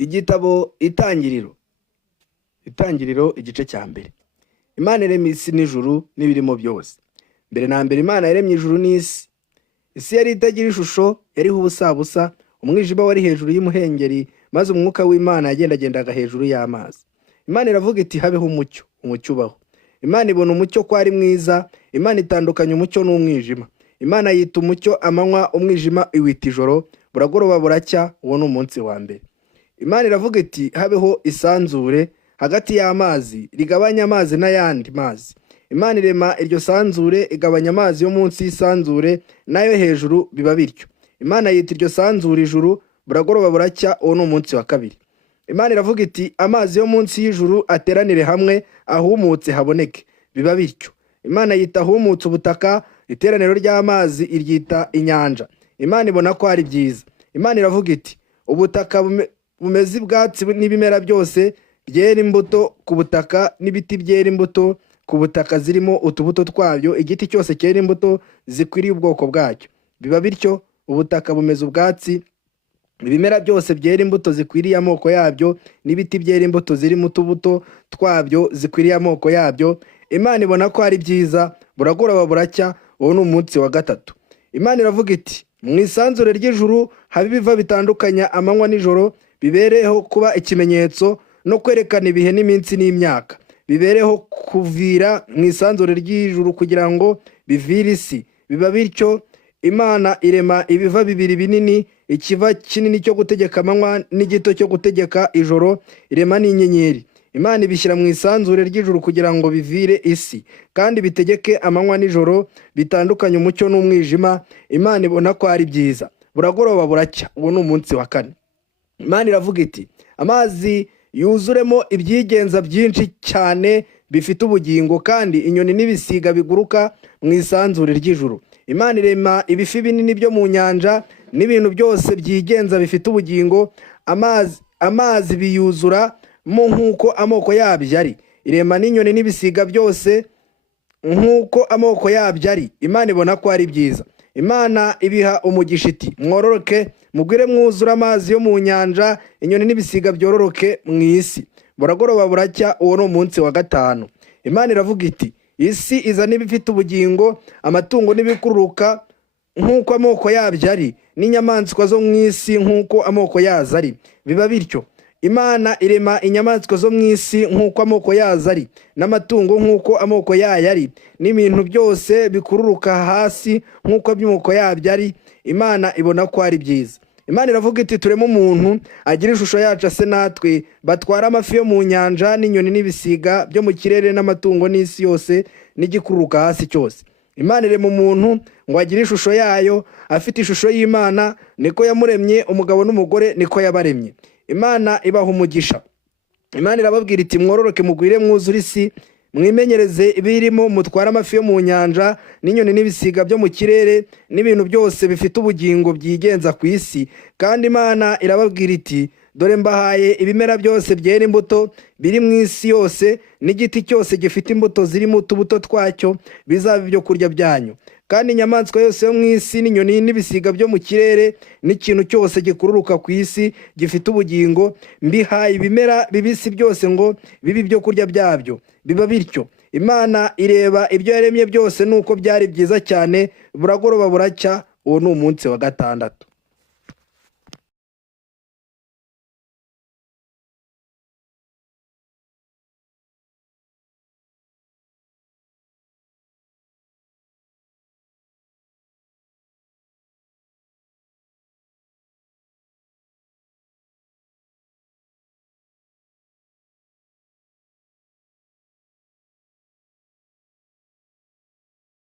Igitabo Itangiriro igice cya mbere. Imana iremye isi n'ijuru n'ibirimo byose. Mbere na mbere Imana yaremye ijuru n'isi. Isi yari itagira ishusho, yariho ubusabusa, umwijima wari hejuru y'umuhengeri, maze umwuka w'Imana yagendagendaga hejuru y'amazi. Imana iravuga iti habeho umucyo, umucyo ubaho. Imana ibona umucyo ko ari mwiza, Imana itandukanya umucyo n'umwijima. Imana yita umucyo amanywa, umwijima iwita ijoro, buragoroba buracya, uwo ni umunsi wa mbere. Imana iravuga iti habeho isanzure hagati y'amazi, rigabanya amazi n'ayandi mazi. Imana irema iryo sanzure, igabanya amazi yo munsi y'isanzure n'ayo hejuru, biba bityo. Imana yita iryo sanzure ijuru, buragoroba buracya, uwo ni umunsi wa kabiri. Imana iravuga iti amazi yo munsi y'ijuru ateranire hamwe, ahumutse haboneke, biba bityo. Imana yita ahumutse ubutaka, iteraniro ry'amazi iryita inyanja. Imana ibona ko ari byiza. Imana iravuga iti ubutaka bumeze ubwatsi n'ibimera byose byera imbuto ku butaka, n'ibiti byera imbuto ku butaka zirimo utubuto twabyo, igiti cyose cyera imbuto zikwiriye ubwoko bwacyo. Biba bityo, ubutaka bumeze ubwatsi, ibimera byose byera imbuto zikwiriye amoko yabyo, n'ibiti byera imbuto zirimo utubuto twabyo zikwiriye amoko yabyo. Imana ibona ko ari byiza, buragoroba buracya, uwo ni umunsi wa gatatu. Imana iravuga iti mu isanzure ry'ijuru habe ibiva bitandukanya amanywa n'ijoro, bibereho kuba ikimenyetso no kwerekana ibihe n'iminsi n'imyaka. Bibereho kuvira mu isanzure ry'ijuru kugira ngo bivire isi. Biba bityo. Imana irema ibiva bibiri binini, ikiva kinini cyo gutegeka amanywa n'igito cyo gutegeka ijoro, irema n'inyenyeri. Imana ibishyira mu isanzure ry'ijuru kugira ngo bivire isi, kandi bitegeke amanywa n'ijoro, bitandukanye umucyo n'umwijima. Imana ibona ko ari byiza, buragoroba buracya, uwo ni umunsi wa kane. Imana iravuga iti amazi yuzuremo ibyigenza byinshi cyane bifite ubugingo, kandi inyoni n'ibisiga biguruka mu isanzure ry'ijuru. Imana irema ibifi binini byo mu nyanja n'ibintu byose byigenza bifite ubugingo, amazi biyuzura mo nk'uko amoko yabyo ari. Irema n'inyoni n'ibisiga byose nk'uko amoko yabyo ari. Imana ibona ko ari byiza. Imana ibiha umugisha iti mwororoke, mugwire mwuzure amazi yo mu nyanja, inyoni n'ibisiga byororoke mu isi. Buragoroba buracya, uwo ni umunsi wa gatanu. Imana iravuga iti isi izana ibifite ubugingo, amatungo n'ibikururuka nk'uko amoko yabyo ari, n'inyamaswa zo mu isi nk'uko amoko yazo ari. Biba bityo. Imana irema inyamaswa zo mu isi nk'uko amoko yazo ari, n'amatungo nk'uko amoko yayo ari, n'ibintu byose bikururuka hasi nk'uko amoko yabyo ari. Imana ibona ko ari byiza. Imana iravuga iti tureme umuntu agira ishusho yacu ase natwe, batwara amafi yo mu nyanja n'inyoni n'ibisiga byo mu kirere n'amatungo n'isi yose n'igikururuka hasi cyose. Imana irema umuntu ngo agire ishusho yayo, afite ishusho y'Imana niko yamuremye, umugabo n'umugore niko yabaremye. Imana ibaha umugisha. Imana irababwira iti mwororoke, mugwire mwuzure isi, mwimenyereze ibirimo, mutware amafi yo mu nyanja n'inyoni n'ibisiga byo mu kirere n'ibintu byose bifite ubugingo byigenza ku isi. Kandi Imana irababwira iti dore mbahaye ibimera byose byera imbuto biri mu isi yose, n'igiti cyose gifite imbuto zirimo utubuto twacyo bizaba ibyo kurya byanyu. Kandi inyamaswa yose yo mu isi n'inyoni n'ibisiga byo mu kirere n'ikintu cyose gikururuka ku isi gifite ubugingo, mbihaye ibimera bibisi byose ngo bibe ibyo kurya byabyo. Biba bityo. Imana ireba ibyo yaremye byose nuko byari byiza cyane, buragoroba buracya, uwo ni umunsi wa gatandatu.